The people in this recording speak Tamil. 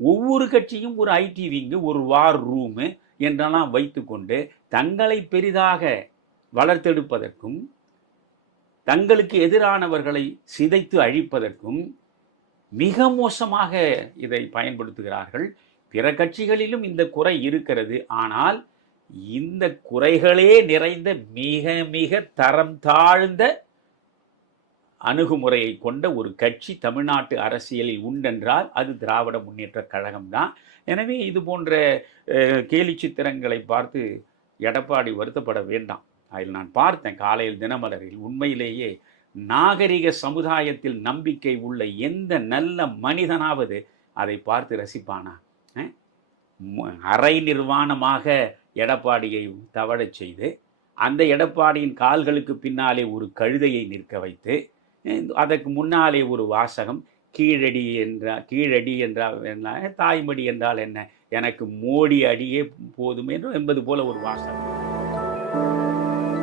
ஒவ்வொரு கட்சியும் ஒரு ஐடி விங்கு ஒரு வார் ரூமு என்றெல்லாம் வைத்துக்கொண்டு தங்களை பெரிதாக வளர்த்தெடுப்பதற்கும் தங்களுக்கு எதிரானவர்களை சிதைத்து அழிப்பதற்கும் மிக மோசமாக இதை பயன்படுத்துகிறார்கள். பிற கட்சிகளிலும் இந்த குறை இருக்கிறது. ஆனால் இந்த குறைகளே நிறைந்த மிக மிக தரம் தாழ்ந்த அணுகுமுறையை கொண்ட ஒரு கட்சி தமிழ்நாட்டு அரசியலில் உண்டென்றால் அது திராவிட முன்னேற்ற கழகம்தான் எனவே இது போன்ற கேலி சித்திரங்களை பார்த்து எடப்பாடி வருத்தப்பட வேண்டாம். அதில் நான் பார்த்தேன் காலையில் தினமலரில் உண்மையிலேயே நாகரிக சமுதாயத்தில் நம்பிக்கை உள்ள எந்த நல்ல மனிதனாவது அதை பார்த்து ரசிப்பானா? அரை நிர்வாணமாக எடப்பாடியை தவழச் செய்து அந்த எடப்பாடியின் கால்களுக்கு பின்னாலே ஒரு கழுதையை நிற்க வைத்து அதற்கு முன்னாலே ஒரு வாசகம் கீழடி என்றால் கீழடி என்றால் என்ன தாய்மடி என்றால் என்ன எனக்கு மோடி அடியே போதும் என்று என்பது போல ஒரு வாசகம்.